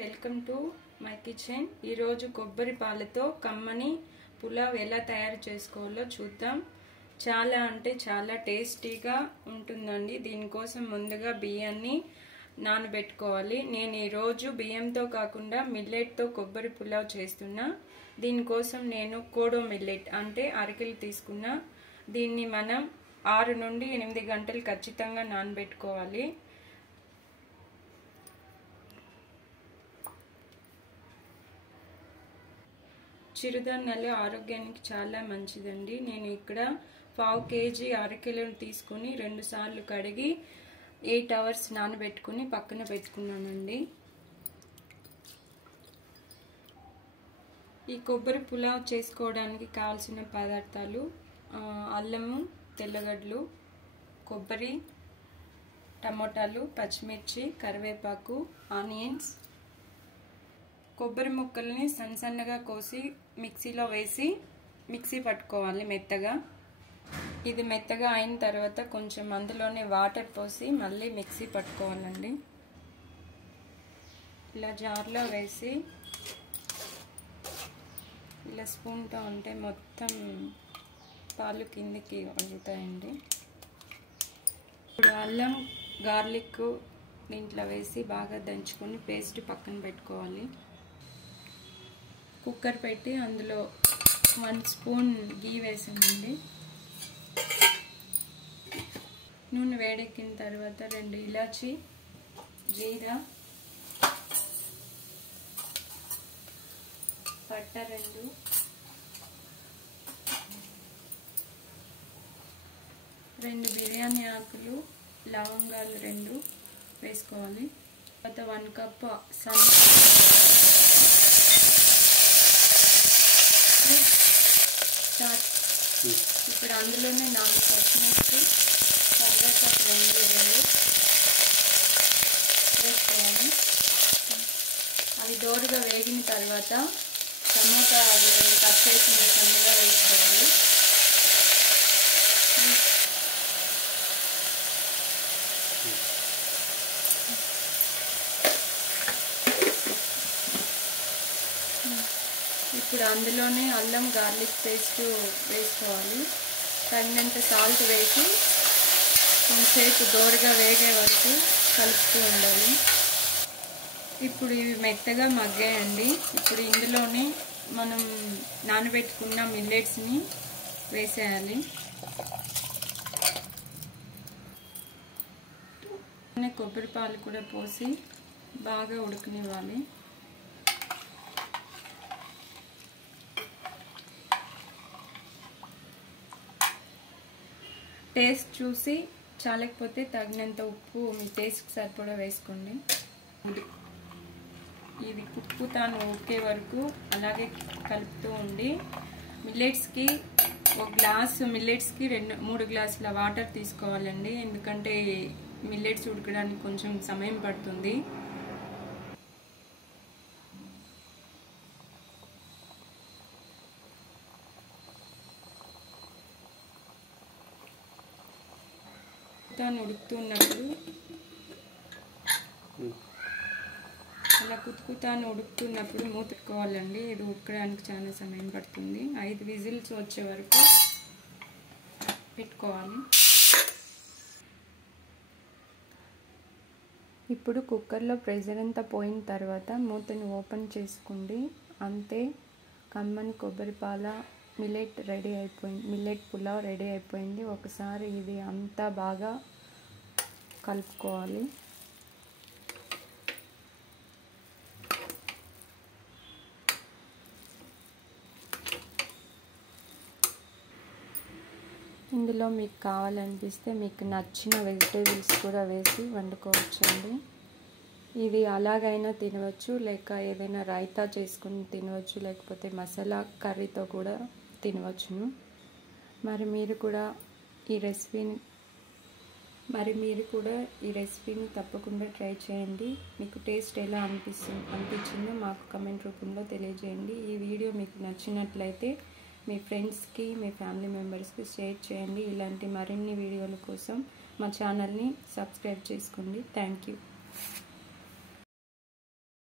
Welcome to my kitchen. ఈరోజు కొబ్బరి పాలతో కమ్మని పులావ్ ఎలా తయారు చేసుకోవాలో చూద్దాం. చాలా అంటే చాలా టేస్టీగా ఉంటుందండి. దీనికోసం ముందుగా బియ్యాన్ని నానబెట్టుకోవాలి. నేను ఈరోజు బియ్యంతో కాకుండా మిల్లెట్తో కొబ్బరి పులావ్ చేస్తున్నా. దీనికోసం నేను కోడో మిల్లెట్ అంటే అరకిలు తీసుకున్నా. దీన్ని మనం 6 నుండి 8 గంటలు ఖచ్చితంగా నానబెట్టుకోవాలి. చిరుధాన్యాలు ఆరోగ్యానికి చాలా మంచిదండి. నేను ఇక్కడ 1/2 కేజీ అరకిలను తీసుకుని 2 సార్లు కడిగి 8 అవర్స్ నానబెట్టుకుని పక్కన పెట్టుకున్నానండి. ఈ కొబ్బరి పులావ్ చేసుకోవడానికి కావాల్సిన పదార్థాలు: అల్లము, తెల్లగడ్డలు, కొబ్బరి, టమోటాలు, పచ్చిమిర్చి, కరివేపాకు, ఆనియన్స్. కొబ్బరి ముక్కల్ని సన్నగా కోసి మిక్సీలో వేసి మిక్సీ పట్టుకోవాలి మెత్తగా. ఇది మెత్తగా అయిన తర్వాత కొంచెం అందులోనే వాటర్ పోసి మళ్ళీ మిక్సీ పట్టుకోవాలండి. ఇలా జార్లో వేసి ఇలా స్పూన్తో ఉంటే మొత్తం పాలు కిందికి వదులుతాయండి. ఇప్పుడు అల్లం, గార్లిక్ దీంట్లో వేసి బాగా దంచుకొని పేస్ట్ పక్కన పెట్టుకోవాలి. కుక్కర్ పెట్టి అందులో 1 స్పూన్ గీ వేసానండి. నూనె వేడెక్కిన తర్వాత 2 ఇలాచి, జీరా, పట్ట 2 బిర్యానీ ఆకులు, లవంగాలు 2 వేసుకోవాలి. తర్వాత 1 కప్ ఇప్పుడు అందులోనే 4 పచ్చిమిర్చి, కరివేపాకు 2 వేసుకోవాలి. అవి దోరగా వేగిన తర్వాత టమోటా 2 కట్ చేసి సన్నగా వేసుకోవాలి. ఇప్పుడు అందులోనే అల్లం, గార్లిక్ పేస్ట్ వేసుకోవాలి. తగినంత సాల్ట్ వేసి కొంచెంసేపు దోరగా వేగే వరకు కలుపుతూ ఉండాలి. ఇప్పుడు ఇవి మెత్తగా మగ్గాయండి. ఇప్పుడు ఇందులోనే మనం నానబెట్టుకున్న మిల్లెట్స్ని వేసేయాలి. కొబ్బరి పాలు కూడా పోసి బాగా ఉడకనివ్వాలి. టేస్ట్ చూసి చాలకపోతే తగినంత ఉప్పు మీ టేస్ట్కి సరిపడా వేసుకోండి. ఇది ఉప్పు తాను ఉడికే వరకు అలాగే కలుపుతూ ఉండి మిల్లెట్స్కి 1 గ్లాసు మిల్లెట్స్కి 3 గ్లాసుల వాటర్ తీసుకోవాలండి. ఎందుకంటే మిల్లెట్స్ ఉడకడానికి కొంచెం సమయం పడుతుంది. ఉడుకుతున్నప్పుడు అలా కుతుకుతాను ఉడుకుతున్నప్పుడు మూత పెట్టుకోవాలండి. ఇది ఉడకడానికి చాలా సమయం పడుతుంది. 5 విజిల్స్ వచ్చే వరకు పెట్టుకోవాలి. ఇప్పుడు కుక్కర్లో ప్రెషర్ అంతా పోయిన తర్వాత మూతని ఓపెన్ చేసుకోండి. అంతే, కమ్మని కొబ్బరి పాల మిల్లెట్ రెడీ అయిపోయింది. మిల్లెట్ పులావ్ రెడీ అయిపోయింది. ఒకసారి ఇది అంతా బాగా కలుపుకోవాలి. ఇందులో మీకు కావాలనిపిస్తే మీకు నచ్చిన వెజిటేబుల్స్ కూడా వేసి వండుకోవచ్చండి. ఇది అలాగైనా తినవచ్చు, లేక ఏదైనా రైతా చేసుకుని తినవచ్చు, లేకపోతే మసాలా కర్రీతో కూడా తినవచ్చును. మరి మీరు కూడా ఈ రెసిపీని తప్పకుండా ట్రై చేయండి. మీకు టేస్ట్ ఎలా అనిపించిందో మాకు కమెంట్ రూపంలో తెలియజేయండి. ఈ వీడియో మీకు నచ్చినట్లయితే మీ ఫ్రెండ్స్కి, మీ ఫ్యామిలీ మెంబర్స్కి షేర్ చేయండి. ఇలాంటి మరిన్ని వీడియోల కోసం మా ఛానల్ని సబ్స్క్రైబ్ చేసుకోండి. Thank you.